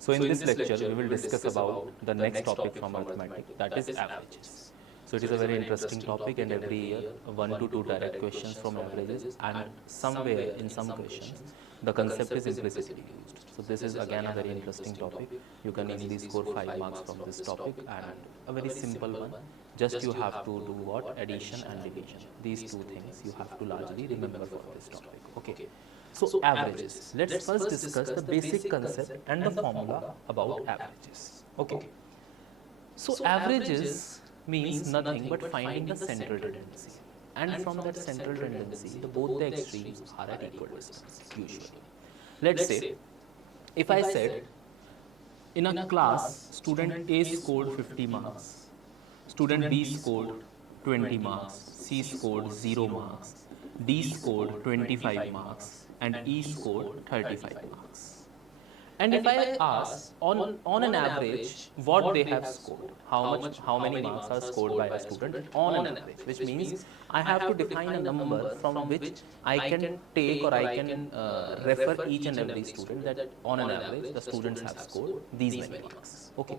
So in this lecture, we will discuss about the next topic from arithmetic, that is averages. So it is a very interesting topic, and every year 1 to 2 direct questions from averages, and somewhere in some questions the concept is implicitly used. So this is again a very interesting topic. You can easily score 5 marks from this topic, and a very simple one. Just you have to do what? Addition and division. These two things you have to largely remember for this topic. Okay. So averages. Let's first discuss the basic concept and the formula about averages. Okay. So averages means nothing but finding the central tendency. And from that central tendency, both the extremes are at equal distance, usually. Let's say, if I said, in a class, student A scored 50 marks, student B scored 20 marks, C scored 0 marks, D scored 25 marks, and E scored 35 marks. And if I ask on an average what they have scored, how many marks are scored by a student on an average, which means I have to define a number from which I can take or I can refer each and every student that on an average the students have scored these many marks. Okay.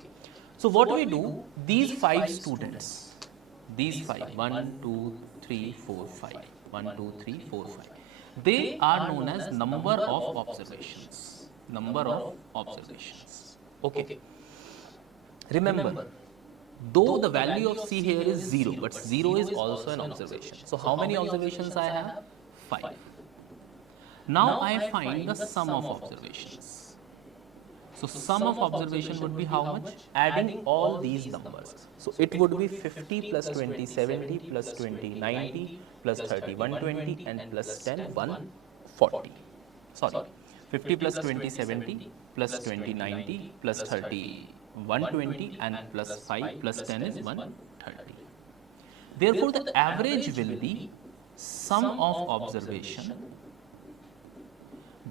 So what we do, these 5 students, these 5, 1, 2, 3, 4, 5, 1, 2, 3, 4, 5. They are known as number of observations. Number of observations. Okay. Remember, though the value of C here is 0, but 0 is also an observation. So how many observations I have? 5. Now I find the sum of observations. So sum of observation would be how much? Adding all these numbers. So it would be 50 plus 20, 70 plus 20, 90 plus 30, 120 and plus 10, 140. Sorry, 50 plus 20, 70 plus 20, 90 plus 30, 120 and plus 5 plus 10 is 130. Therefore, the average will be sum of observation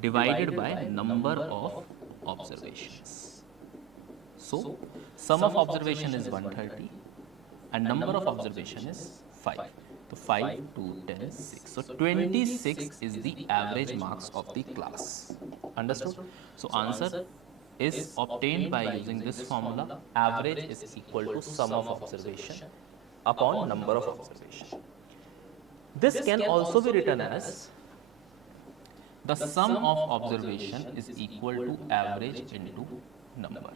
divided by number of observations. So, sum of observation is 130 and number of observation is 5. So, 5, 2, 10, 6. So, 26 is the average marks of the class. Understood? So, answer is obtained by using this formula. Average is equal to sum of observation upon number of observation. This can also be written as the sum of observation is equal to average into number.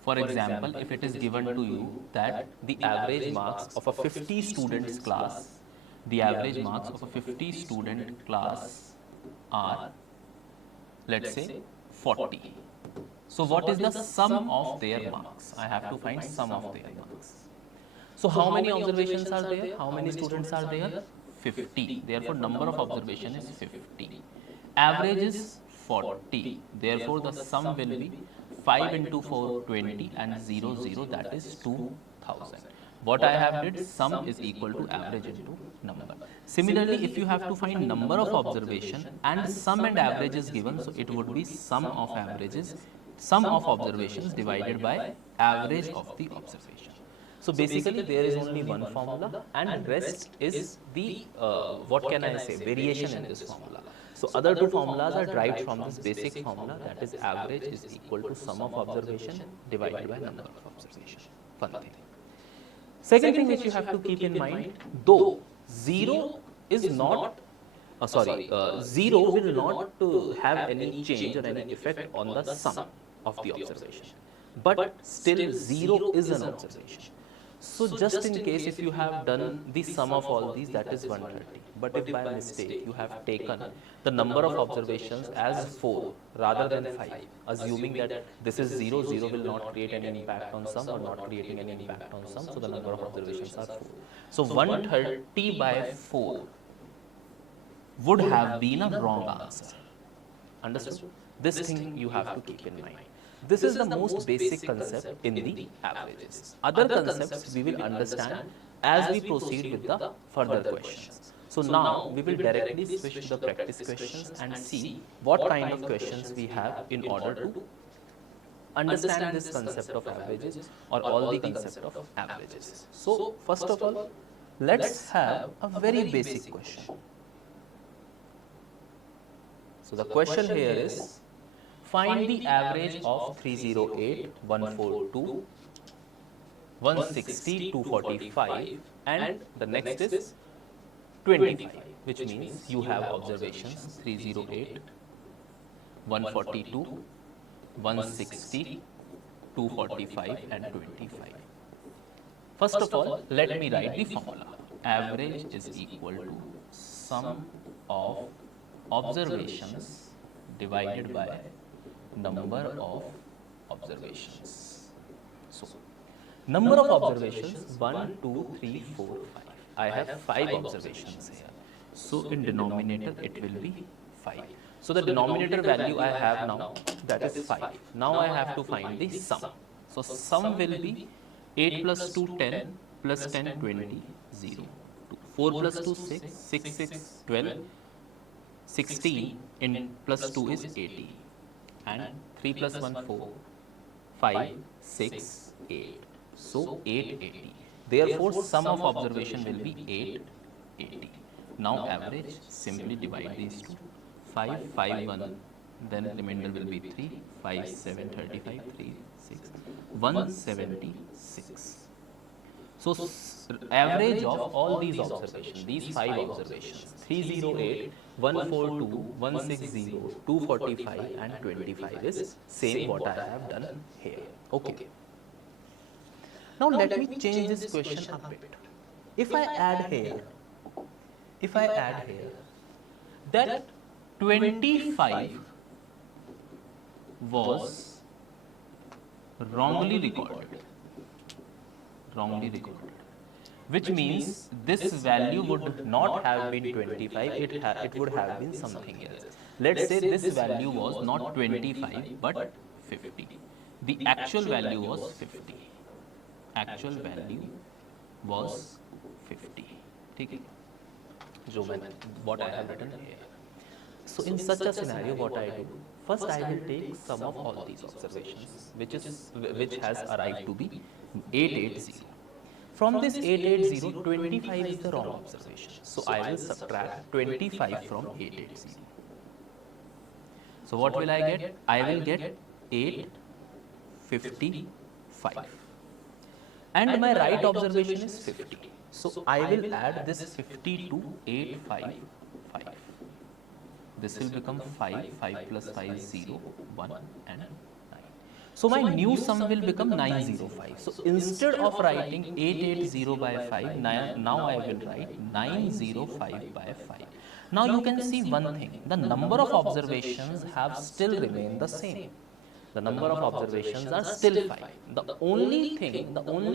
For example, if it is given to you that the average marks of a 50 students class, the average marks of a 50 student class are, let's say, 40. So what is the sum of their marks? I have to find sum of their marks. So how many observations are there? How many students are there? 50. Therefore, number of observation is 50. Average is 40. Therefore, the sum will be 5 into 4, 20 and 0, 0, that is 2000. What I have did, sum is equal to average into number. Similarly, if you have to find number of observation and sum and average is given, so it would be sum of averages, sum of observations divided by average of the observation. So basically, there is only one formula and rest is the, what can I say, variation in this formula. So other two formulas are derived from this basic formula, that is average is equal to sum of observation divided by number of observation. One thing. Second thing which you have to keep in mind, though 0 is not, 0 will not have any change or any effect on the sum of the observation, but still 0 is an observation. So just in case if you have done the sum of all these, that is 130. But if by mistake you have taken the number of observations as 4 rather than 5, assuming that this is 0, 0 will not create any impact on sum or not creating any impact on sum, so the number of observations are 4. So 130 by 4 would have been a wrong answer. Understood? This thing you have to keep in mind. This is the most basic concept in the averages. Other concepts we will understand as we proceed with the further questions. So now we will directly switch to the practice questions and see what kind of questions we have in order to understand this concept of averages or all the concept of averages. So first of all, let's have a very basic question. So the question here is, find the average of 308, 142, 160, 245, and the next is 25, which means you have observations 308, 142, 160, 245 and 25. First of all, let me write the formula. Average is equal to sum of observations divided by number of observations. So, number of observations 1, 2, 3, 4, 5. I have 5 observations here. So, in denominator it will be 5. So, the denominator value I have now, that is 5. Now, I have to find the sum. So, sum will be 8 plus 2, 10, plus 10, 20, 0. 4 plus 2, 6, 6, 6, 12, 16, in plus 2 is 80. And 3 plus 1, 4, 5, 6, 8. So, 880. Therefore, sum of observation will be 880. Now, average, simply divide these two. 5, 5, 1, then remainder will be 3, 5, 7, 35, 3, 6, 176. So, average of all these observations, these 5 observations, 308, 142, 160, 245 and 25 is same what I have done here. Okay. Now, let me change this question a bit. If I add here, that 25 was wrongly recorded, which means this value would not have been 25, it would have been something else. Let's say this value was not 25 but 50. The actual value was 50. Actual value was 50. Okay? What I have written here. So, in such a scenario, what I do? First, I will take sum of all these observations, which has arrived to be 880. From this 880, 25 is the wrong observation. So, I will subtract 25 from 880. So, what will I get? I will get 855. And my right observation is 50. So, I will add this 50 to 855. This will become 5, 5 plus 5 is 0, 1 and 9. So, my new sum will become 905. So, instead of writing 880 by 5, now I will write 905 by 5. Now, you can see one thing, the number of observations have still remained the same. The number of observations are still 5. The only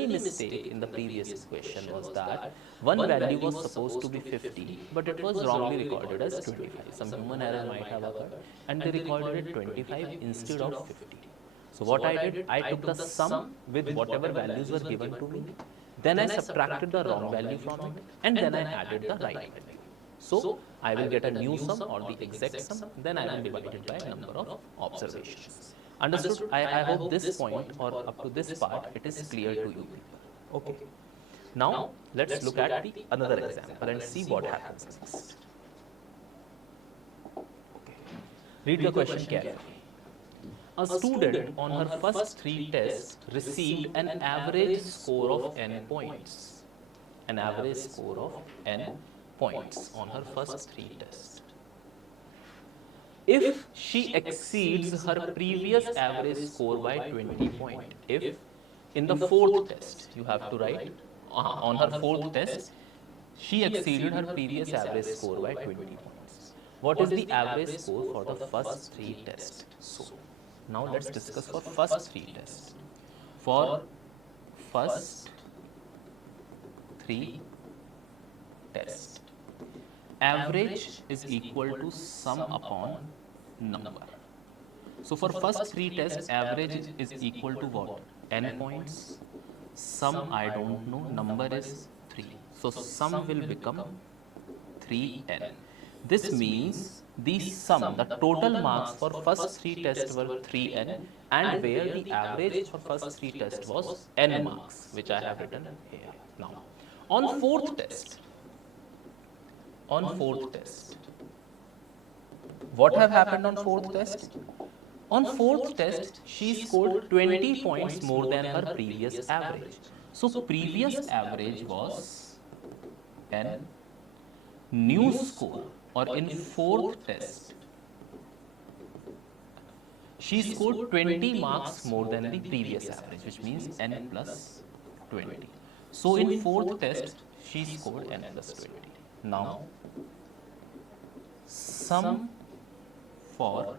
mistake in the previous question was that one value was supposed to be 50, but it was wrongly recorded as 25. Some human error might have occurred and they recorded it 25 instead of 50. So, what I did, I took the sum with whatever values were given to me, then I subtracted the wrong value from it and then I added the right value. So, I will get a new sum or the exact sum, then I will divide it by number of observations. Understood? I hope this point or up to this part it is clear to you people. Okay. Now, let's look at the another example and see what happens next. Okay. Read the question carefully. A student on her first 3 tests received an average score of n points. An average score of n points on her first 3 tests. If she exceeds her previous average score by 20 points, if in the 4th test, you have to write on her 4th test, she exceeded her previous average score by 20 points. What is the average score for the first 3 tests? So, now let's discuss for first 3 tests. For first 3 tests, average is equal to sum upon number. So, for first 3 tests, average is equal to what? N points. Sum I don't know, number is 3. So, sum will become 3n. This means the sum, the total marks for first 3 tests were 3n and where the average for first 3 tests was n marks, which I have written here. Now, on 4th test, what have happened on 4th test? On fourth test, she scored 20 points more than her previous average. So previous average was an new score, or in fourth test, she scored 20 marks more than the previous average, which means n plus 20. So in fourth test, she scored n plus 20. Now, sum for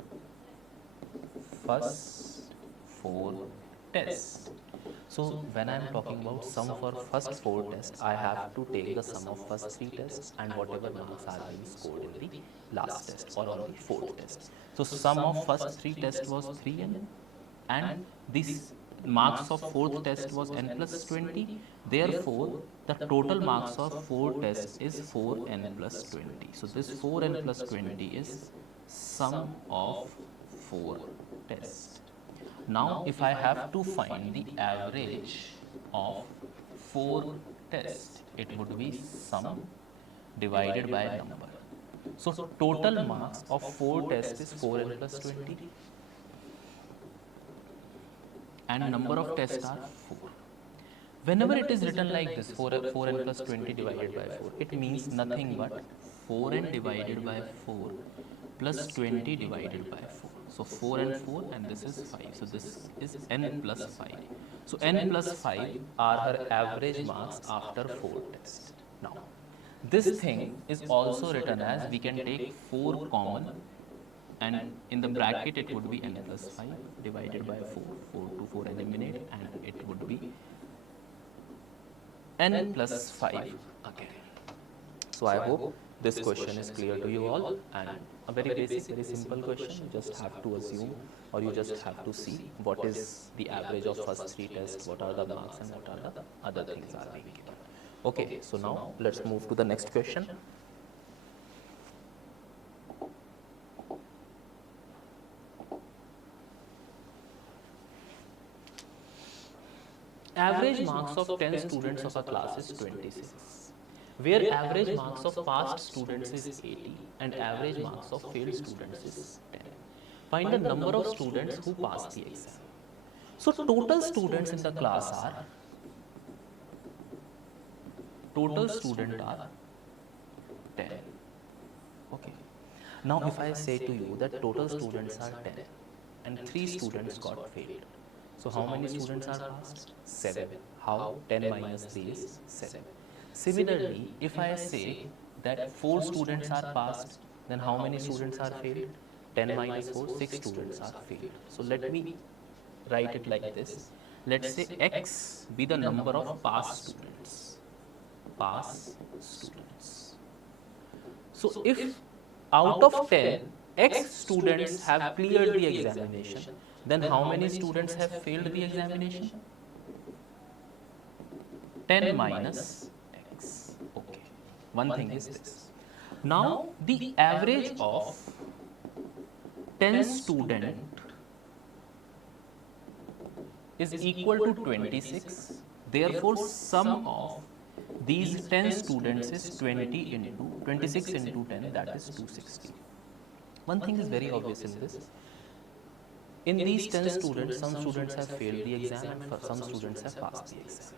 first four tests. So when I am talking about sum for first four tests, I have to take the sum of first three tests and whatever marks are being scored in the last test or on the fourth test. So sum of first three tests was 3n, and this marks of fourth test was n plus 20. Therefore, the total marks of four tests is 4n plus 20. So this 4n plus 20 is sum of four tests. Now, if I have to find the average of four tests, it would be sum divided by number. So total marks of four tests is 4n plus 20, and number of tests are 4. Whenever it is written like this, 4n plus 20 divided by 4, it means nothing but 4n divided by 4 plus 20 divided by 4. So 4 and 4, and this is 5. So this is n plus 5. So n plus 5 are her average marks after 4 tests. Now, this thing is also written as, we can take 4 common, and in the bracket it would be n plus 5 divided by 4. 4 to 4 eliminate, and it would be n plus 5 again. So I hope this question is clear to you all, and a very basic, very simple question. You just have to assume, or you just have to see what is the average of first three tests, what are the marks, and what are the other things are being given. Okay, so now let's move to the next question. Average marks of 10 students of a class is 26, where average marks of passed students is 80 and average marks of failed students is 10. Find the number of students who passed the exam. So total students in the class are, total students are 10. Okay. Now if I say to you that total students are 10 and 3 students got failed, so how many students are passed? 7. How? 10 minus 3 is 7. Similarly, if I say that 4 students are passed, then how many students are failed? 10 minus 4, 6 students are failed. So let me write it like this. Let's say x be the number of passed students. Pass students. So if out of 10, x students have cleared the examination, then how many students have failed the examination? 10 minus x. Okay. One thing is this. Now, the average of 10 student is equal to 26. Therefore, sum of these 10 students is 20 into 26 into 10, that is 260. One thing is very obvious in this. In these 10 students, some students have failed the exam and some students have passed the exam.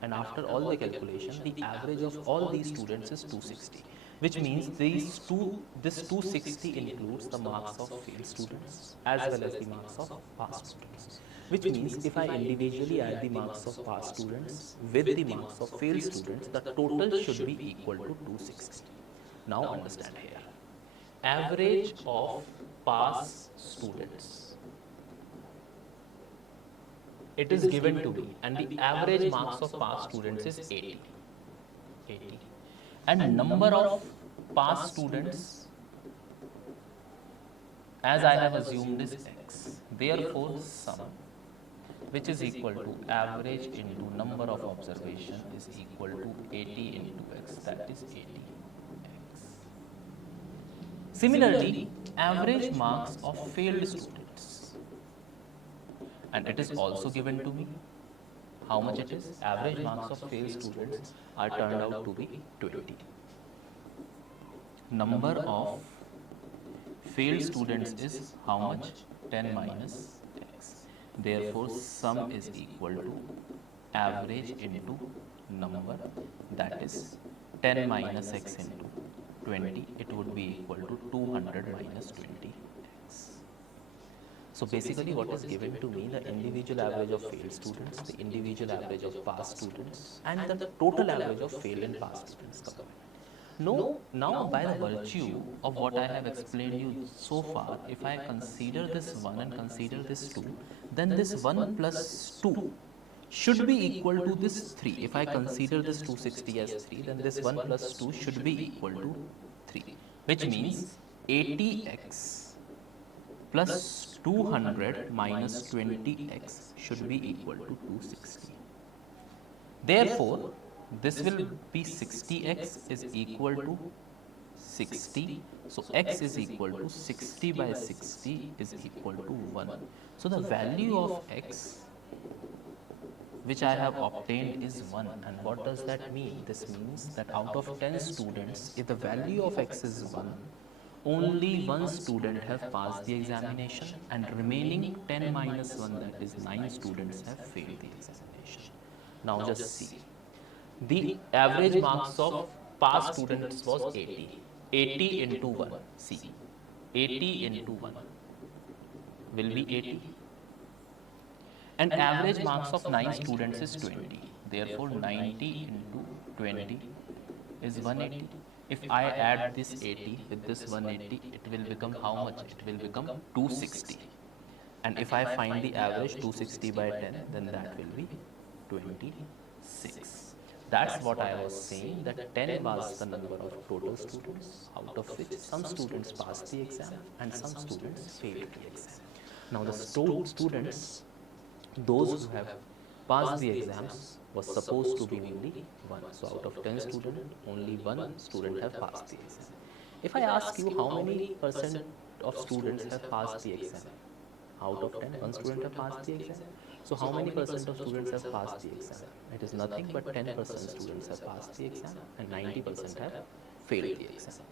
And after all the calculation, the average of all these students is 260, which means this 260 includes the marks of failed students as well as the marks of passed students. Which means if I individually add the marks of passed students with the marks of failed students, the total should be equal to 260. Now understand here. Average of passed students. It is given to me, and the average marks of passed students is 80. And number of passed students, as I have assumed, is x. Therefore, sum, which is equal to average into number of observation, is equal to 80 into x, that is 80x. Similarly, average marks of failed students, and it is also given to me. How much it is? Average marks of failed students are turned out to be 20. Number of failed students is how much? 10 minus x. Therefore, sum is equal to average into number, that is 10 minus x into 20. It would be equal to 200 minus 20x. So basically what is given to me, the individual average of failed students, the individual average of passed students, and the total average of failed and passed students combined. Now by the virtue of what I have explained you so far, if I consider this 1 and consider this 2, then this 1 plus 2 should be equal to this 3. If I consider this 260 as 3, then this 1 plus 2 should be equal to 3, which means 80x plus 200 minus 20x should be equal to 260. Therefore, this will be 60x is equal to 60. So, x is equal to 60 by 60 is equal to 1. So, the value of x which I have obtained is 1. And what does that mean? This means that out of 10 students, if the value of x is 1, only one student have passed the examination and remaining 10 minus 1, that is 9 students have failed the examination. Now just see. The average marks of past students was 80. 80 into 1. See. 80 into 1 will be 80. And average marks of 9 students is 20. Therefore, 90 into 20 is 180. If I add this 80 with this 180, it will become how much? It will become 260. And if I find the average 260 by 10, then that will be 26. That's what I was saying, that 10 was the number of total students, out of which some students passed the exam and some students failed the exam. Now the students, those who have passed the exams, was supposed to be only 1. So out of 10 students, only 1 student have passed the exam. If I ask you how many percent of students have passed the exam, out of 10, 1 student have passed the exam. So how many percent of students have passed the exam? It is nothing but 10% students have passed the exam and 90% have failed the exam.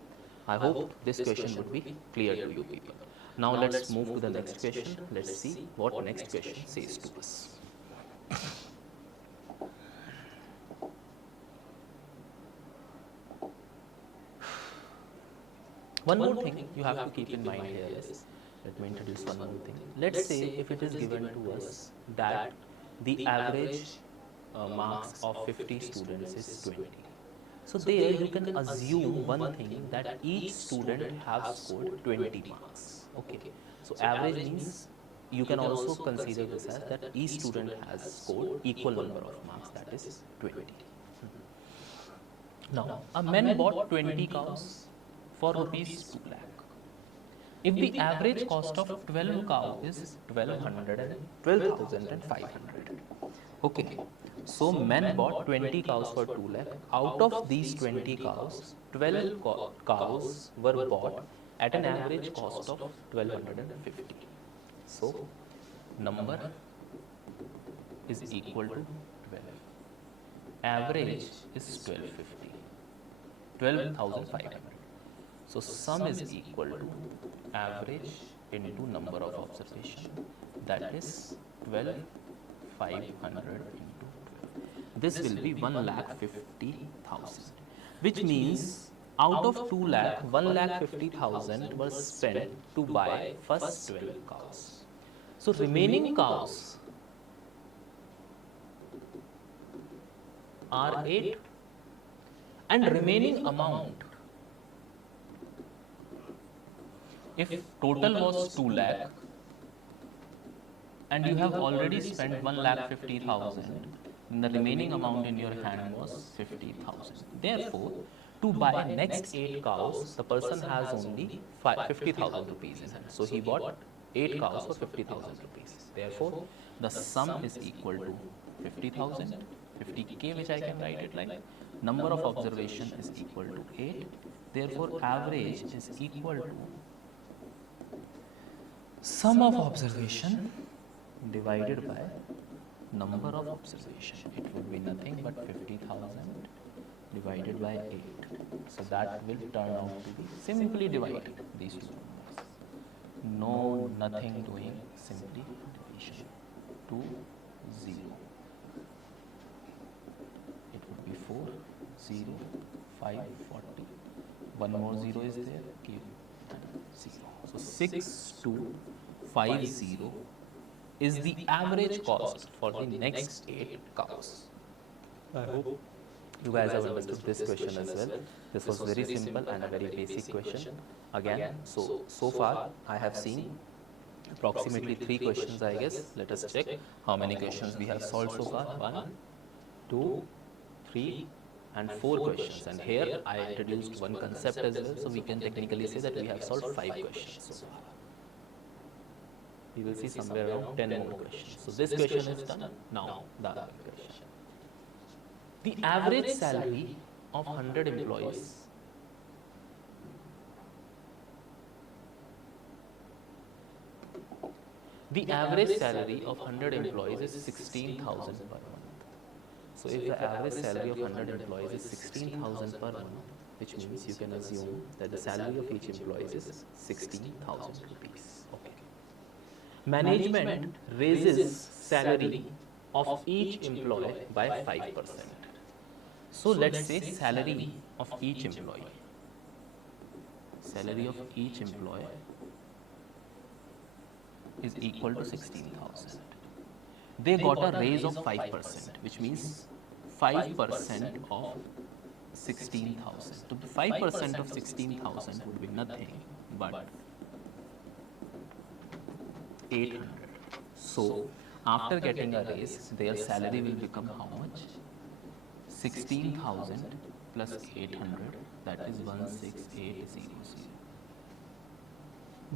I hope this question would be clear to you people. Now let's move to the next question. Let's see what next question says to us. One more thing you have to keep in mind here is, let me introduce one more thing. Let's say if it is given to us that the average marks of 50 students is 20. So there you can assume one thing, that each student have scored 20 marks. Okay. So average means you can also consider this as that each student has scored equal number of marks, that is 20. Now a man bought 20 cows for rupees 2 lakh. If the average cost of 12 cow is 12,500. Okay. So men bought 20 cows for 2 lakh. Out of these 20 cows, 12 cows were bought at an average cost of 1250. So number is equal to 12. Average is 1250. 12,500. So sum is equal to average into number of observation, that is 12,500 into 12. This will be 1,50,000, which means out of 2 lakh, 1,50,000 was spent to buy first 12 cows. So remaining cows are 8, and remaining amount, if total was 2 lakh and you have already spent 1,50,000, then the remaining amount in your hand was 50,000. Therefore, to buy next 8 cows, the person has only 50,000 rupees in hand. So he bought 8 cows for 50,000 rupees. Therefore, the sum is equal to 50,000, 50k, which I can write it like number of observation is equal to 8. Therefore, average is equal to sum of observation divided by number of observation. It will be nothing but 50,000 divided by 8. So that will turn out to be simply dividing these two numbers. No, nothing doing, simply division. 2, 0. It would be 4, 0, 5, 40. One more 0 is there, give and 0. So 6250 is the average cost for the next 8 cows. I hope you guys have understood this question as well. This was very simple and a very basic question. Again, so far I have seen approximately 3 questions, I guess. Let us check how many questions we have solved so far. 1, 2, 3 and 4 questions. And here I introduced one concept as well. So we can technically say that we have solved 5 questions so far. We will see somewhere around 10 more questions. So this question is done. Now the other question. The average salary of 100 employees of 100 employees is 16,000 per month. So if the average salary of 100 employees is 16,000 per month, which means you can assume that the salary of each employee is 16,000 rupees. Okay. Management raises salary of each employee by 5%. So let's say salary of each employee is equal to 16,000. They got a raise of 5%, which means 5% of 16,000. So 5% of 16,000 would be nothing but 800. So after getting a raise, their salary will become how much? 16,000 plus 800, that is 16800.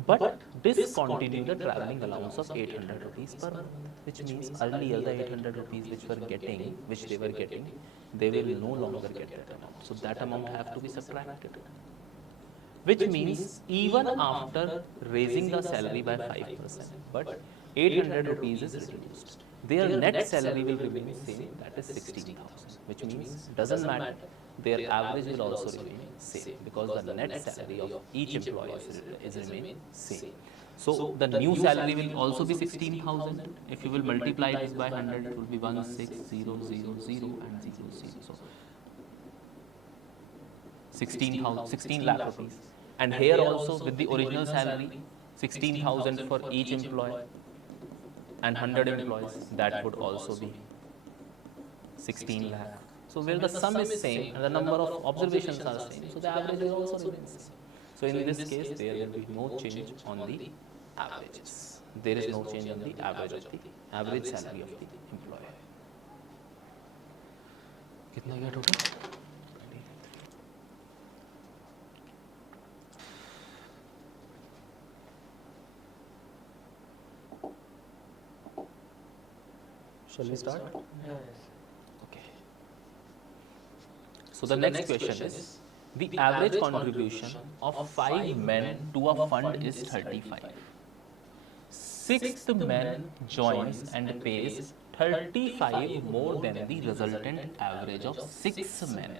But discontinue the travelling allowance of 800 rupees per month, which means earlier the 800 rupees which they were getting, they will no longer get that amount. So that amount have to be subtracted. Which means even after raising the salary by 5%, but 800 rupees is reduced, their net salary will remain same, that is 16,000, which means doesn't matter, their average will also remain same because the net salary of each employee is remain same. So the new salary will also be 16,000. If you will multiply this by 100, it will be 16000 and 00. So 16 lakh rupees. And here also with the original salary, 16,000 for each employee and 100 employees, that would also be 16 lakh. So where the sum is same and the number of observations are same, so the average will also remain same. So in this case, there will be no change on the averages. There is no change on the average of the average salary of the employee. कितना गया total? Shall we start? Yes. Okay. So the next question is, the average contribution of 5 men to a fund is 35. Sixth man joins and pays 35 more than the resultant average of 6 men.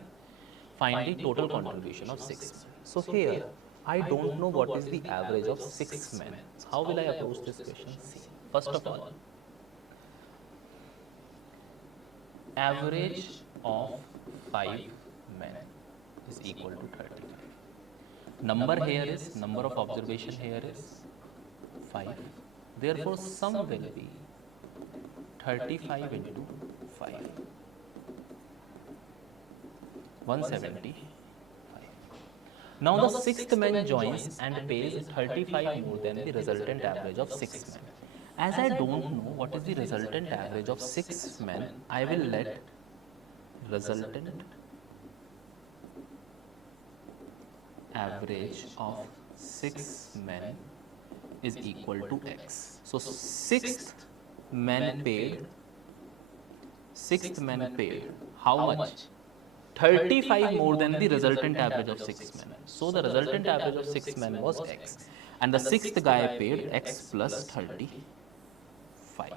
Find the total contribution of 6 men. So here, I don't know what is the average of 6 men. How will I approach this question? See, first of all, average of 5 men is equal to 35. Number here is, number of observation here is 5. Therefore, sum will be 35 into 5. 175. Now the sixth man joins and pays 35 more than the resultant average of 6 men. As I don't know what is the resultant average of 6 men, I will let resultant average of 6 men is equal to x. So sixth man paid how much? 35 more than the resultant average of 6 men. So the resultant average of 6 men was x, and the sixth guy paid x plus 35.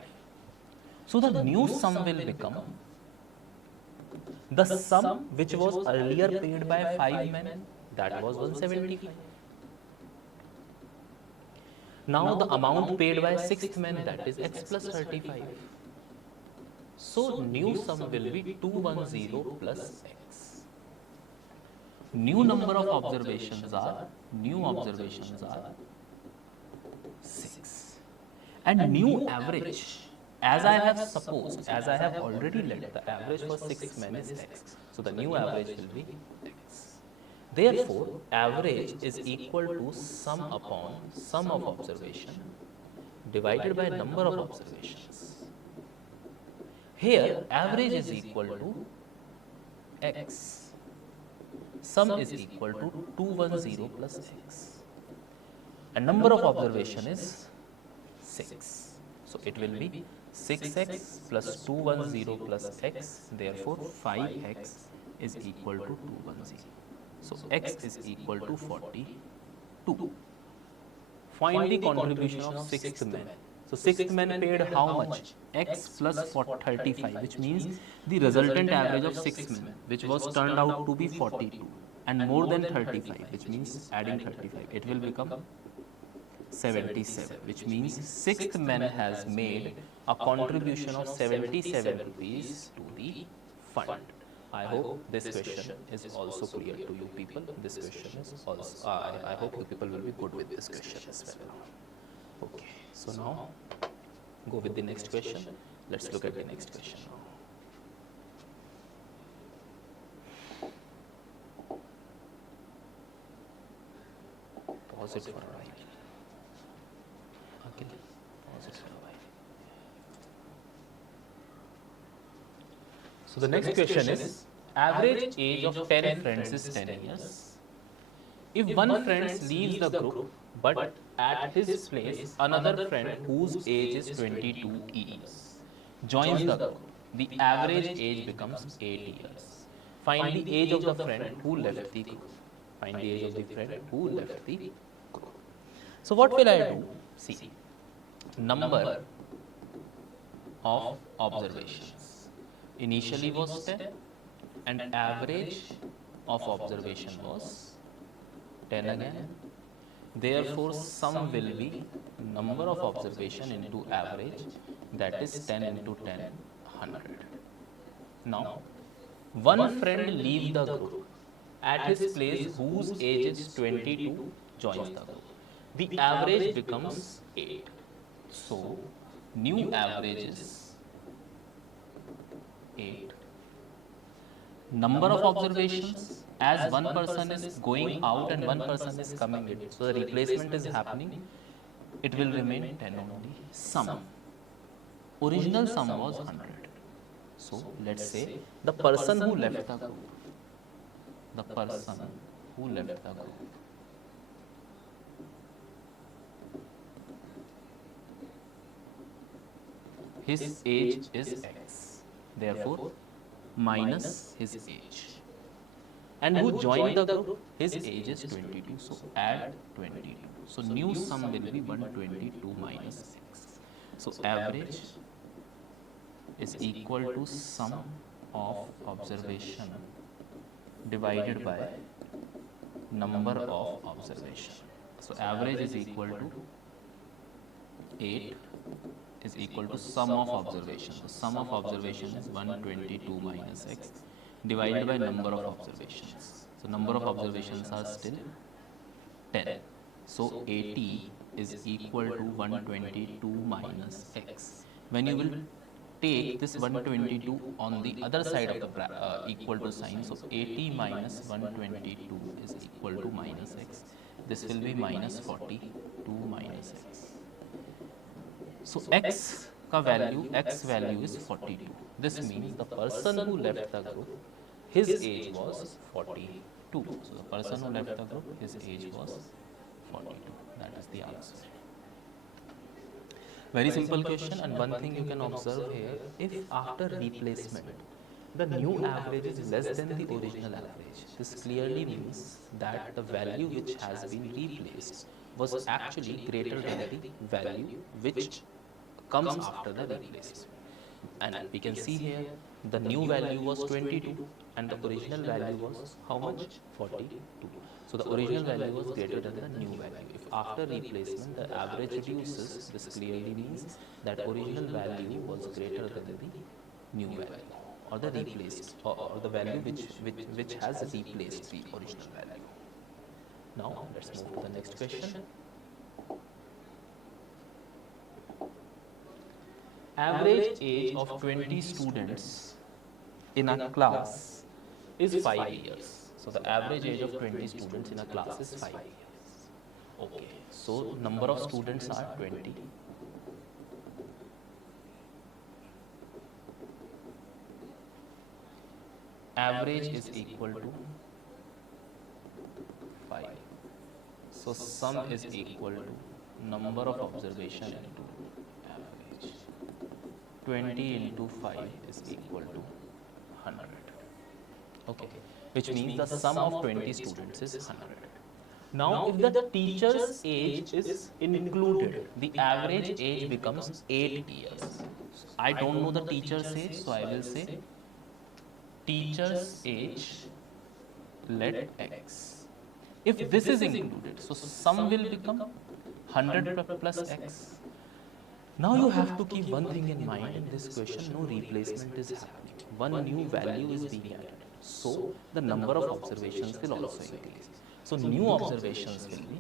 So the new sum will become the sum which was earlier paid by 5 men, that was 175. Now the amount paid by sixth man, that is x plus 35. So new sum will be 210 plus x. New number of observations are 6. And new average, as I have supposed, as I have already let the average for sixth man is x. So the new average will be x. Therefore, average is equal to sum upon sum of observation divided by number of observations. Here, average is equal to x. Sum is equal to 210 plus x. And number of observation is 6. So it will be 6x plus 210 plus x. Therefore, 5x is equal to 210. So x is equal to 42. Find the contribution of sixth man. So sixth man paid how much? X plus 35, which means the resultant average of sixth man, which was turned out to be 42 and more than 35, which means adding 35, it will become 77, which means sixth man has made a contribution of 77 rupees to the fund. I hope this question is also clear to you people. This question is also, I hope you people will be good with this question as well. Okay, so now go with the next question. Let's look at the next question now. Pause it for a while. Okay, pause it for a while. So the next question is, average age of 10 friends is 10 years. If one friend leaves the group, but at his place another friend whose age is 22 years joins the group, the average age becomes 8 years. Find the age of the friend who left the group. Find the age of the friend who left the group. So what will I do? See, number of observations initially was 10 and average of observation was 10 again. Therefore, sum will be number of observation into average, that is 10 into 10, 100. Now, one friend leaves the group. At his place, whose age is 22, joins the group. The average becomes 8. So, new average is 8. Number of observations, as one person is going out and one person is coming in, so the replacement is happening, it will remain 10 only. Sum, original sum was 100. So let's say the person who left the group, his age is x, therefore minus his age. And who joined the group, his age is 22, so add 22. So new sum will be 122 minus x. So average is equal to sum of observation divided by number of observation. So average is equal to 8 is equal to sum of observation. So sum of observation is 122 minus x divided by number of observations. So number of observations are still 10. So 80 is equal to 122 minus x. When you will take this 122 on the other side of the equal to sign, so 80 minus 122 is equal to minus x. This will be minus 42 minus x. So x value is 42. This means the person who left the group, his age was 42. So the person who left the group, his age was 42. That is the answer. Very simple question, and one thing you can observe here, if after replacement the new average is less than the original average, this clearly means that the value which has been replaced was actually greater than the value which comes after the replacement. And we can see here the new value was 22 and the original value was how much? 42. So the original value was greater than the new value. If after replacement the average reduces, this clearly means that original value was greater than the new value, or the replaced, or the value which has replaced the original value. Now let's move to the next question. Average age of 20 students in a class is 5 years. So the average age of 20 students in a class is 5 years. Okay, so number of students are 20. Average is equal to 5. So sum is equal to number of observation into average. 20 into 5 is equal to 100. Okay, which means the sum of 20 students is 100. Now, if the teacher's age is included, the average age becomes 8 years. I don't know the teacher's age, so I will say teacher's age, let x. If this is included, so sum will become 100 plus x. Now you have to keep one thing in mind in this question, no replacement is happening. One new value is being added. So the number of observations will also increase. So new observations will be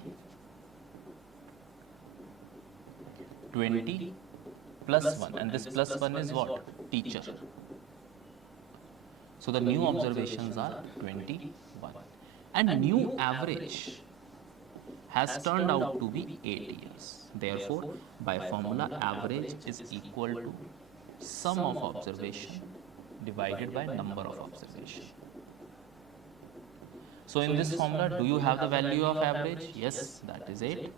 20 plus 1, and this plus 1 is what? Teacher. So the new observations are 21. And new average has turned out to be 8 years. Therefore, by formula, average is equal to sum of observation divided by number of observation. So in this formula, do you have the value of average? Yes, that is 8.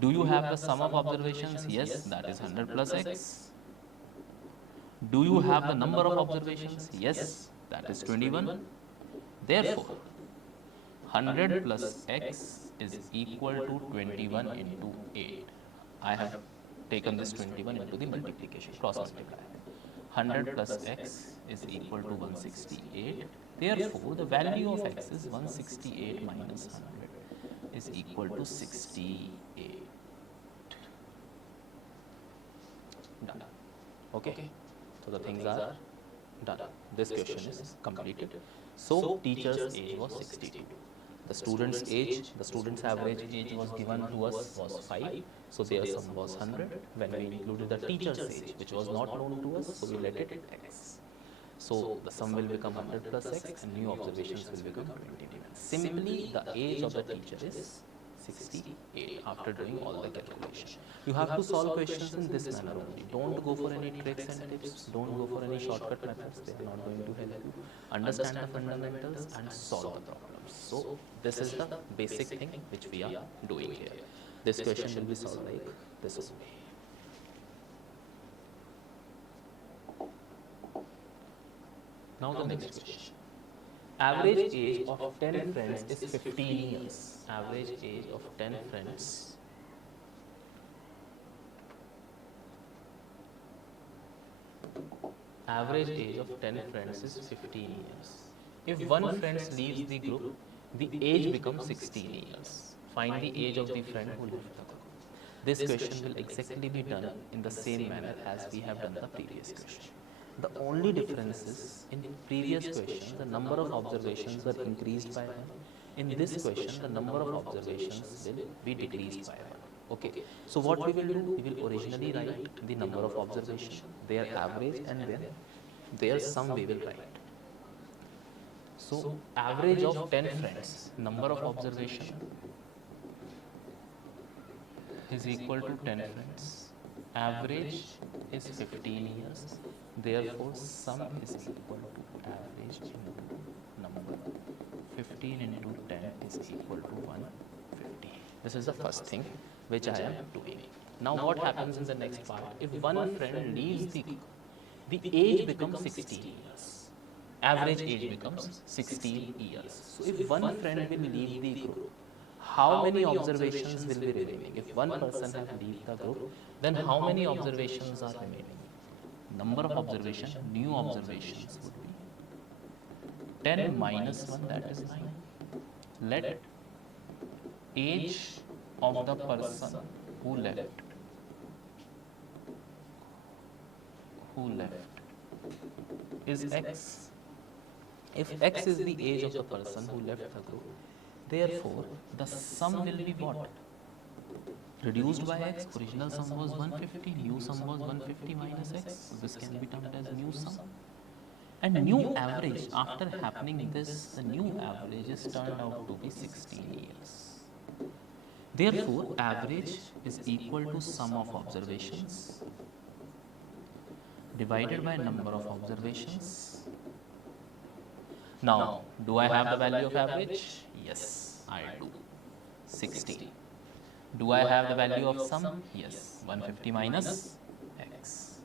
Do you have the sum of observations? Yes, that is 100 plus x. Do you have the number of observations? Yes, that is 21. Therefore, 100 plus x is equal to 21 into 8. I have taken this 21 into the multiplication, cross multiply. 100 plus x is equal to 168. Therefore, the value of x is 168 minus 100 is equal to 68. Done. Okay. So the things are done. This question is completed. So teacher's age was 62. The student's age, the student's average age was given to us was 5. So their sum was 100. When we included the teacher's age, which was not known to us, so we let it x. So the sum will become 100 plus x and new observations will become 21. Simply the age of the teacher is 68 after doing all the calculations. You have to solve questions in this manner only. Don't go for any tricks and tips. Don't go for any shortcut methods. They are not going to help you. Understand the fundamentals and solve the problems. So this is the basic thing which we are doing here. This question will be solved like this only. Now the next question. Average age of 10 friends is 15 years. Average age of 10 friends Average age of 10 friends is 15 years. If one friend leaves the group, the age becomes 16 years. Find the age of the friend who left the group. This question will exactly be done in the same manner as we have done the previous question. The only difference is in previous question, the number of observations were increased by 1. In this question, the number of observations will be decreased by 1. Okay, so what we will do, we will originally write the number of observations, their average, and then their sum we will write. So average of 10 friends, number of observation is equal to 10 friends. Average is 15 years. Therefore, sum is equal to average into number. 15 into 10 is equal to 150. This is the first thing which I am doing. Now what happens in the next part? If one friend leaves the group, the age becomes 16 years. Average age becomes 16 years. So if one friend will leave the group, how many observations will be remaining? If one person has left the group, then how many observations are remaining? Number of observations, new observations would be 10 minus 1, that is 9. Let age of the person who left is x. If x is the age of the person who left the group, therefore the sum will be what? Reduced by x. Original sum was 150, new sum was 150 minus x. So this can be termed as new sum. And new average, after happening this, the new average is turned out to be 16 years. Therefore, average is equal to sum of observations divided by number of observations. Now, do I have the value of average? Yes, I do. 16. Do I have the value of sum? Yes, 150 minus x.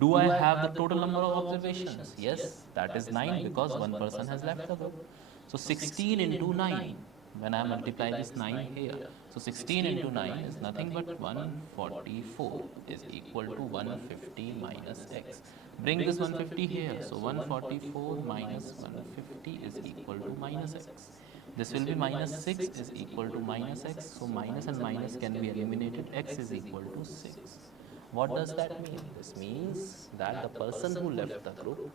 Do I have the total number of observations? Yes, that is 9 because one person has left the group. So 16 into 9, when I multiply this 9 here, so 16 into 9 is nothing but 144 is equal to 150 minus x. Bring this 150 here, so 144 minus 150 is equal to minus x. This will be minus 6 is equal to minus x, so minus and minus can be eliminated, x is equal to 6. What does that mean? This means that the person who left the group,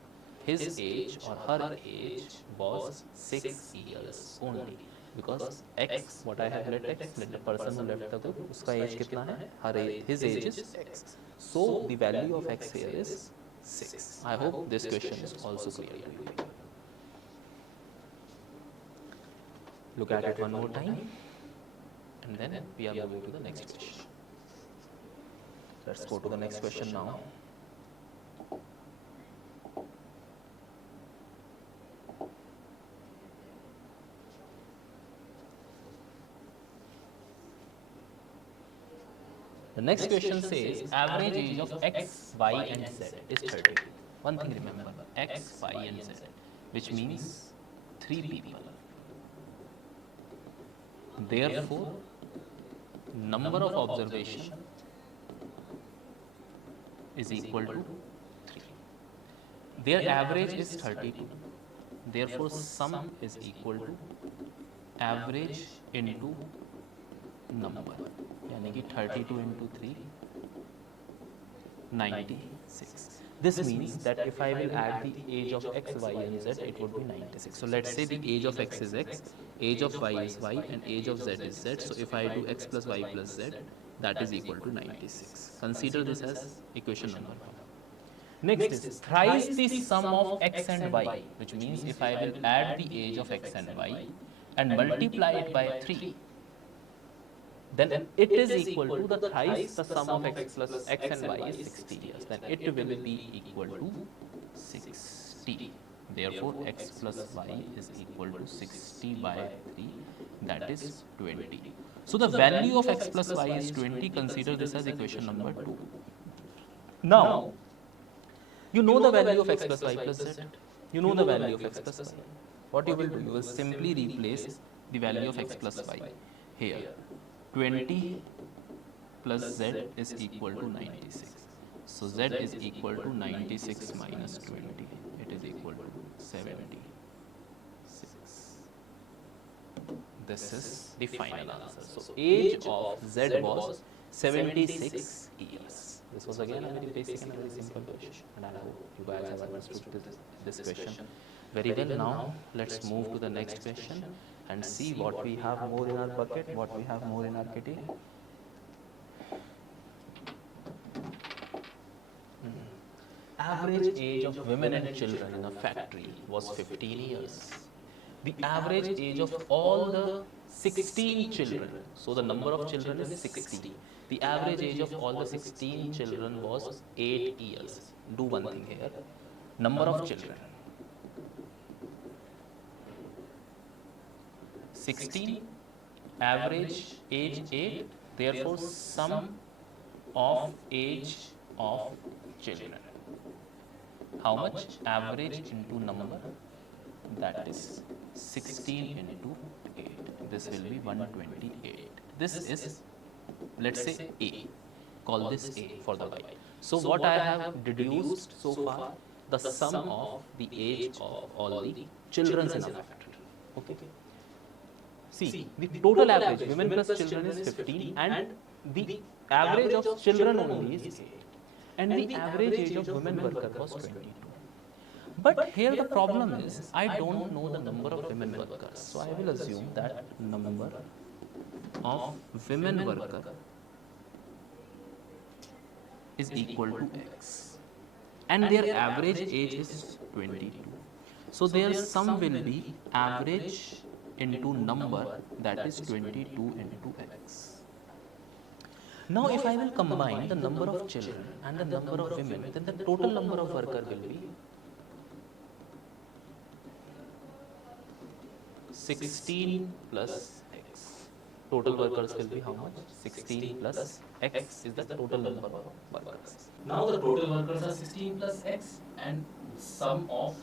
his age or her age was 6 years only. Because x, what I have let x, let the person who left the group, uska age kitna hai? His age is x. So the value of x here is 6. I hope this question is also clear to you. Look at it one more time, and then we are moving to the next question. Let's go to the next question now. The next question says average age of x, y and z is 30. One thing remember, x, y and z, which means 3 people. Therefore, number of observation is equal to 3. Their average is 32. Therefore, sum is equal to average into number. यानी कि 32 into 3, 96. This means that if I will add the age of x, y and z, it would be 96. So let's say the age of x is x, age of y is y, and age of z is z. So if I do x plus y plus z, that is equal to 96. Consider this as equation number 1. Next is thrice the sum of x and y, which means if I will add the age of x and y and multiply it by 3, then it is equal to the thrice the sum of x plus x and y is 60 years. Then it will be equal to 60. Therefore, x plus y is equal to 60 by 3, that is 20. So the value of x plus y is 20. Consider this as equation number 2. Now, you know the value of x plus y plus z. You know the value of x plus y. What you will do? You will simply replace the value of x plus y here. 20 plus z is equal to 96. So z is equal to 96 minus 20. It is equal to 76. This is the final answer. So age of z was 76 years. This was again a very basic and very simple question, and I hope you guys have understood this question very well. Now let's move to the next question and see what we have more in our bucket, what we have more in our kitty. Average age of women and children in a factory was 15 years. The average age of all the 16 children, so the number of children is 60. The average age of all the 16 children was 8 years. Do one thing here. Number of children. 16, average age 8, therefore sum of age of children. How much? Average into number, that is 16 into 8. This will be 128. This is, let's say, A. Call this A for the y. So what I have deduced so far, the sum of the age of all the children in a factory. Okay. See, the total average women plus children is 15 and the average of children only is 8 and the average age of women worker was 22. But here the problem is I don't know the number of women workers. So I will assume that number of women worker is equal to X and their average age is 22. So their sum will be average into number, that is 22 into X. Now if I will combine the number of children and the number of women, then the total number of worker will be 16 plus X. Total workers will be how much? 16 plus X is the total number of workers. Now the total workers are 16 plus X and sum of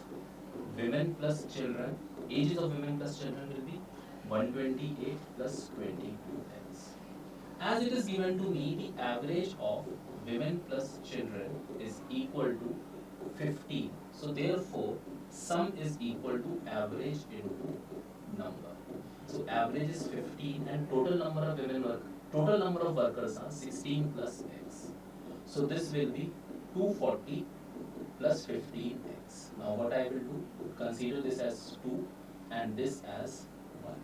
women plus children, ages of women plus children will be 128 plus 22X. As it is given to me, the average of women plus children is equal to 15. So therefore, sum is equal to average into number. So average is 15 and total number of total number of workers are 16 plus X. So this will be 240 plus 15X. Now what I will do, consider this as 2 and this as 1.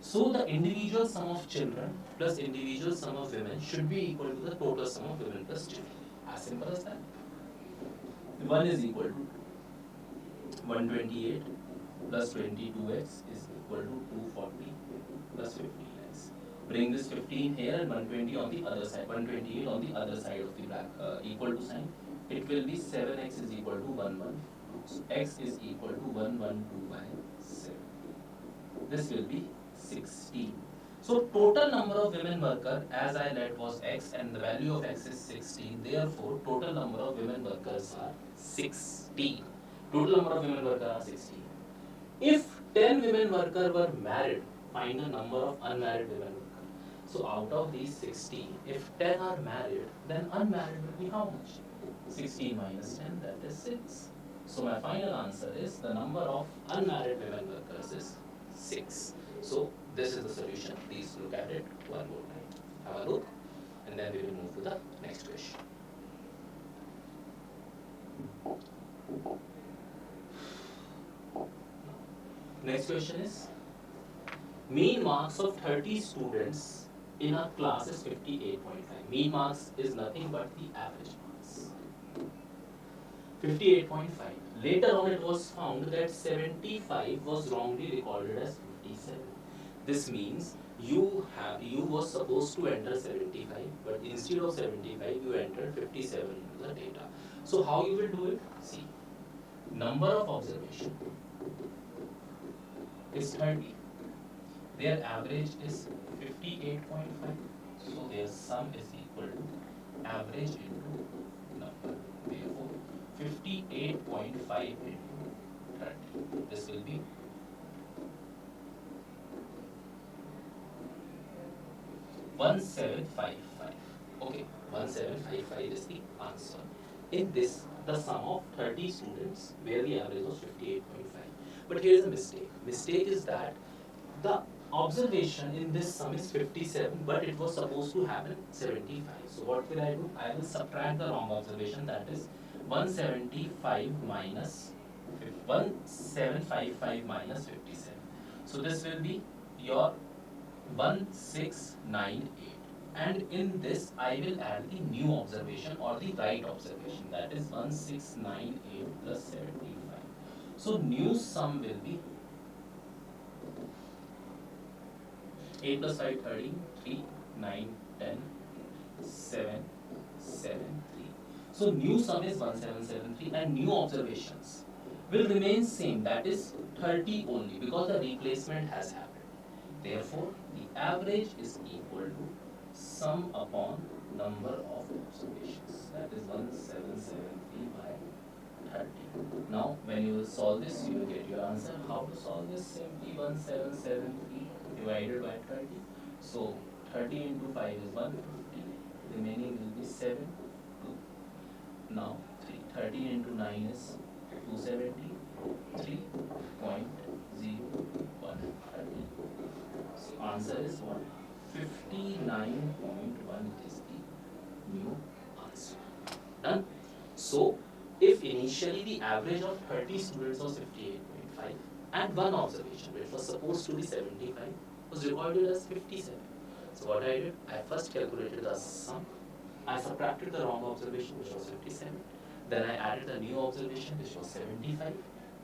So the individual sum of children plus individual sum of women should be equal to the total sum of women plus children. As simple as that. 1 is equal to 128 plus 22X is equal to 240 plus 15X. Bring this 15 here and 120 on the other side, 128 on the other side of the equal to sign. It will be 7X is equal to 112. So X is equal to 112 by 7. This will be 16. So total number of women worker as I let was X and the value of X is 16. Therefore, total number of women workers are 16. Total number of women workers are 16. If 10 women workers were married, find the number of unmarried women workers. So out of these 16, if 10 are married, then unmarried will be how much? 16 minus 10, that is 6. So my final answer is the number of unmarried women workers is 6. So this is the solution. Please look at it one more time. Have a look and then we will move to the next question. Next question is, mean marks of 30 students in a class is 58.5. Mean marks is nothing but the average marks. 58.5. Later on it was found that 75 was wrongly recorded as 57. This means you was supposed to enter 75, but instead of 75 you entered 57 into the data. So how you will do it? See, number of observation is 30. Their average is 58.5. So their sum is equal to average into number. Therefore, 58.5 into 30. This will be 1755. Okay, 1755 is the answer. In this, the sum of 30 students where the average was 58.5. But here is a mistake. Mistake is that the observation in this sum is 57, but it was supposed to happen 75. So what will I do? I will subtract the wrong observation, that is 175 minus 1755 minus 57. So this will be your 1698. And in this I will add the new observation or the right observation, that is 1698 plus 75. So new sum will be 8 plus 5, 13, 3, 9, 10, 7, 7, 3. So new sum is 1773 and new observations will remain same, that is 30 only, because the replacement has happened. Therefore, the average is equal to sum upon number of observations, that is 1773 by 30. Now, when you will solve this, you will get your answer. How to solve this? Simply 1773 divided by 30. So 30 into 5 is 150. Remaining will be 7, 2. Now 30 into 9 is 270. 3.0130. So answer is what? 59.1 is the new answer. Done. So if initially the average of 30 students was 58.5 and one observation, which was supposed to be 75, was recorded as 57. So what I did, I first calculated the sum. I subtracted the wrong observation, which was 57. Then I added the new observation, which was 75.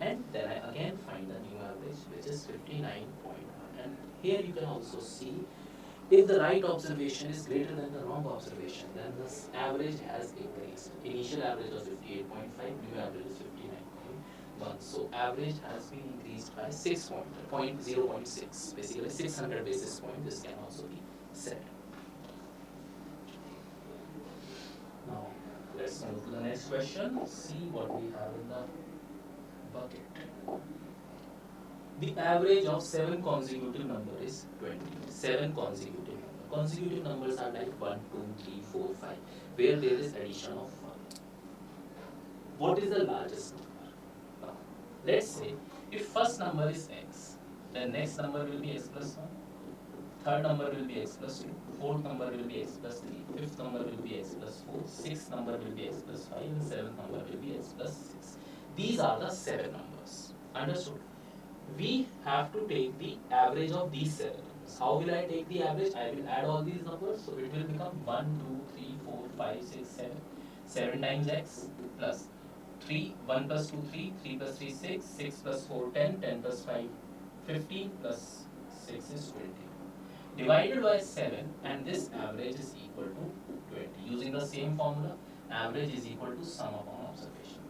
And then I again find the new average, which is 59.1. And here you can also see if the right observation is greater than the wrong observation, then this average has increased. Initial average was 58.5, new average is 59.1. So average has been increased by 0.6, basically 600 basis points. This can also be said. Now let's move to the next question. See what we have in the bucket. The average of 7 consecutive numbers is 20. 7 consecutive numbers. Consecutive numbers are like 1, 2, 3, 4, 5, where there is addition of 1. What is the largest number? Now, let's say if first number is x, then next number will be x plus 1, third number will be x plus 2, fourth number will be x plus 3, fifth number will be x plus 4, sixth number will be x plus 5, and seventh number will be x plus 6. These are the 7 numbers. Understood? We have to take the average of these 7 numbers. How will I take the average? I will add all these numbers. So it will become 1, 2, 3, 4, 5, 6, 7. 7 times x plus 3, 1 plus 2, 3, 3 plus 3, 6, 6 plus 4, 10, 10 plus 5, 15 plus 6 is 20. Divided by 7, and this average is equal to 20. Using the same formula, average is equal to sum upon observation.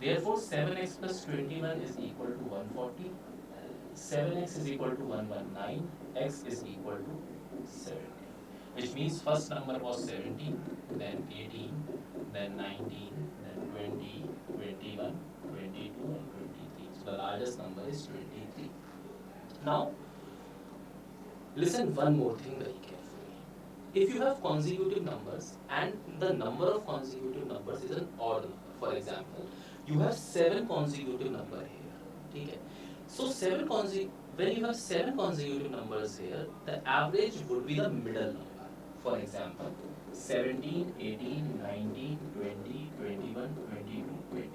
Therefore, 7x plus 21 is equal to 140. 7x is equal to 119, x is equal to 70, which means first number was 17, then 18, then 19, then 20, 21, 22 and 23. So the largest number is 23. Now, listen one more thing very carefully. If you have consecutive numbers and the number of consecutive numbers is an odd number, for example, you have 7 consecutive numbers here. Okay? So when you have 7 consecutive numbers here, the average would be the middle number. For example, 17, 18, 19, 20, 21, 22, 23.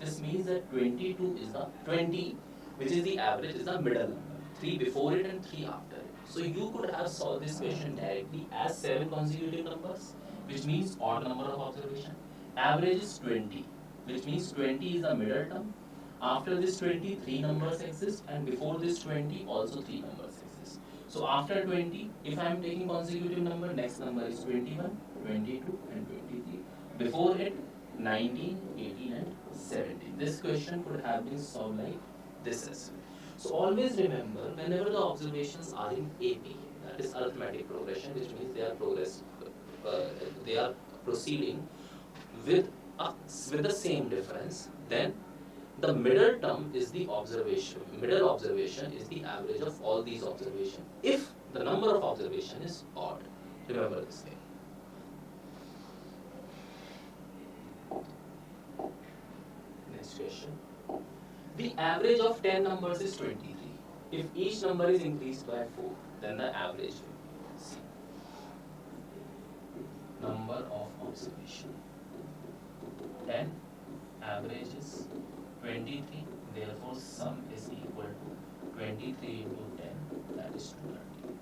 This means that 22 is the 20, which is the average, is the middle number. 3 before it and 3 after it. So you could have solved this question directly as 7 consecutive numbers, which means odd number of observation. Average is 20, which means 20 is the middle term. After this 20, 3 numbers exist, and before this 20, also 3 numbers exist. So after 20, if I am taking consecutive number, next number is 21, 22 and 23. Before it, 19, 18 and 17. This question could have been solved like this as well. So always remember, whenever the observations are in AP, that is arithmetic progression, which means they are proceeding with the same difference, then the middle term is the observation. Middle observation is the average of all these observations if the number of observation is odd. Remember this thing. Next question. The average of 10 numbers is 23. If each number is increased by 4, then the average will be C. Number of observation. 10, average is 23, therefore sum is equal to 23 into 10, that is 230.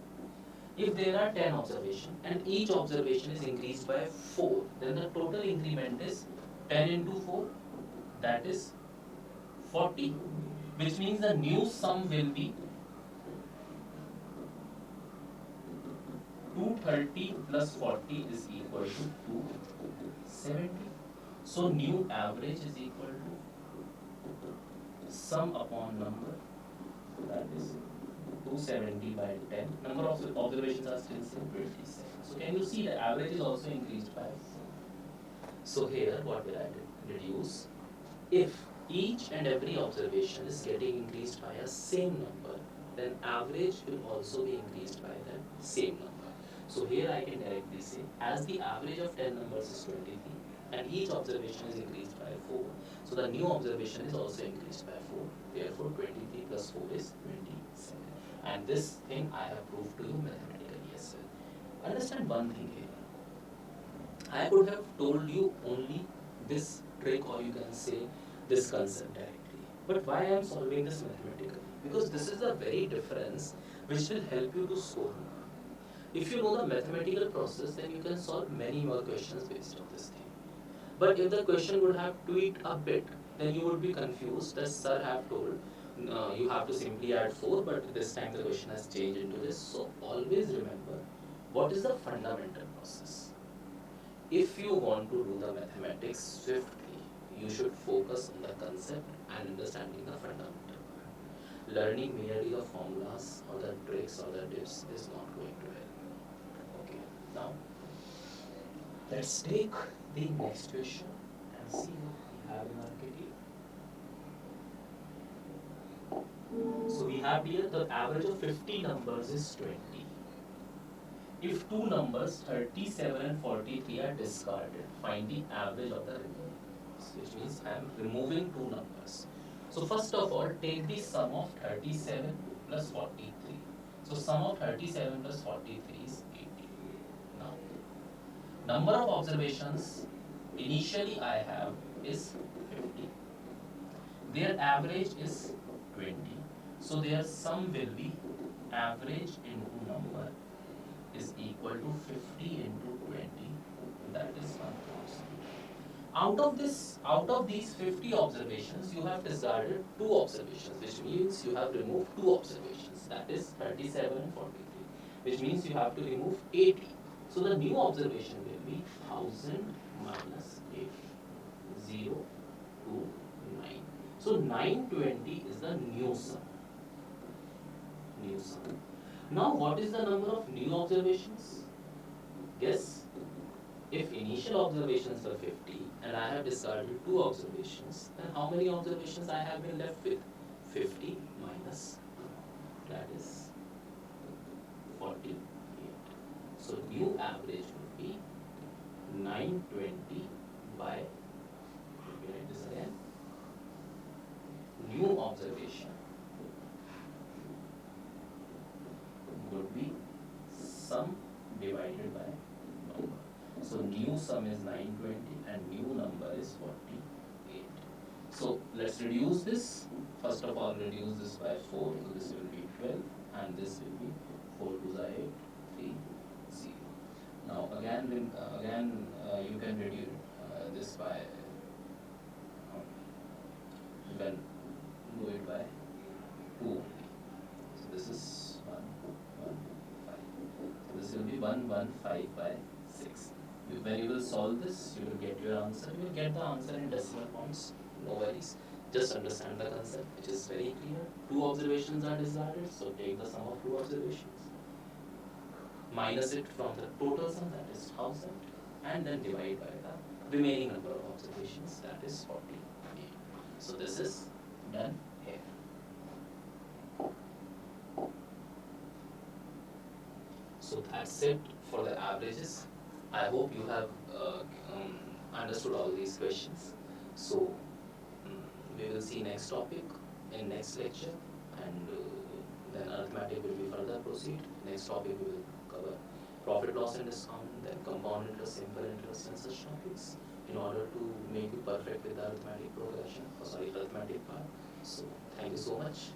If there are 10 observations and each observation is increased by 4, then the total increment is 10 into 4, that is 40, which means the new sum will be 230 plus 40 is equal to 270. So new average is equal to sum upon number, that is 270 by 10. Number of observations are still same, 27. So can you see the average is also increased by 4. So here what will I deduce? If each and every observation is getting increased by a same number, then average will also be increased by the same number. So here I can directly say, as the average of 10 numbers is 23 and each observation is increased by 4, so the new observation is also increased by 4. Therefore 23 plus 4 is 27. And this thing I have proved to you mathematically as well. Understand one thing here. I could have told you only this trick, or you can say this concept directly. But why I am solving this mathematically? Because this is the very difference which will help you to score more. If you know the mathematical process, then you can solve many more questions based on this thing. But if the question would have tweaked a bit, then you would be confused that sir have told you have to simply add 4, but this time the question has changed into this. So always remember what is the fundamental process. If you want to do the mathematics swiftly, you should focus on the concept and understanding the fundamental part. Learning merely the formulas or the tricks or the tips is not going to help. Okay, now let's take the next question and see what we have in our kitty. So we have here the average of 50 numbers is 20. If two numbers 37 and 43 are discarded, find the average of the remaining numbers, which means I am removing two numbers. So first of all, take the sum of 37 plus 43. So sum of 37 plus 43 is 80. Now, number of observations initially I have is 50. Their average is 20. So their sum will be average into number is equal to 50 into 20, that is 1000. Out of these 50 observations, you have discarded 2 observations, which means you have removed 2 observations, that is 37 and 43, which means you have to remove 80. So the new observation will be 1000 minus 80, 0 to 9. So 920 is the new sum. Now, what is the number of new observations? Guess. If initial observations were 50 and I have discarded 2 observations, then how many observations I have been left with? 50 minus 2, that is 48. So new average would be 920 by, let me write this again, new observation would be sum divided by number. So new sum is 920 and new number is 48. So let's reduce this. First of all, reduce this by 4. So this will be 12 and this will be 4 to the 8, 3, 0. Now again you can reduce this by, you can do it by 2 only. So this is 1, 1, 5. So this will be 115 by 6. When you will solve this, you will get your answer. You will get the answer in decimal points. No worries. Just understand the concept, which is very clear. 2 observations are discarded, so take the sum of 2 observations. Minus it from the total sum, that is 1000, and then divide by the remaining number of observations, that is 48. So this is done here. So that's it for the averages. I hope you have understood all these questions. So we will see next topic in next lecture, and then arithmetic will be further proceed. Next topic we will cover profit, loss and discount, then compound interest, simple interest and such topics, in order to make you perfect with the arithmetic progression, arithmetic part. So thank you so much.